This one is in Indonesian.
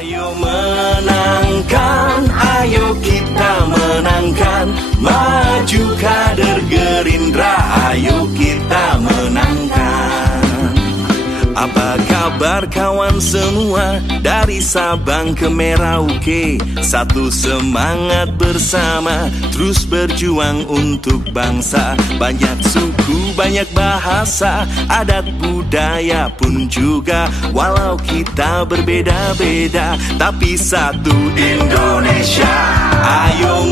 Ayo menangkan, ayo kita menangkan. Maju kader Gerindra, ayo kita menangkan. Apa kabar kawan semua, dari Sabang ke Merauke, satu semangat bersama, terus berjuang untuk bangsa. Banyak suku, banyak bahasa, adat budaya pun juga. Walau kita berbeda-beda, tapi satu Indonesia. Ayo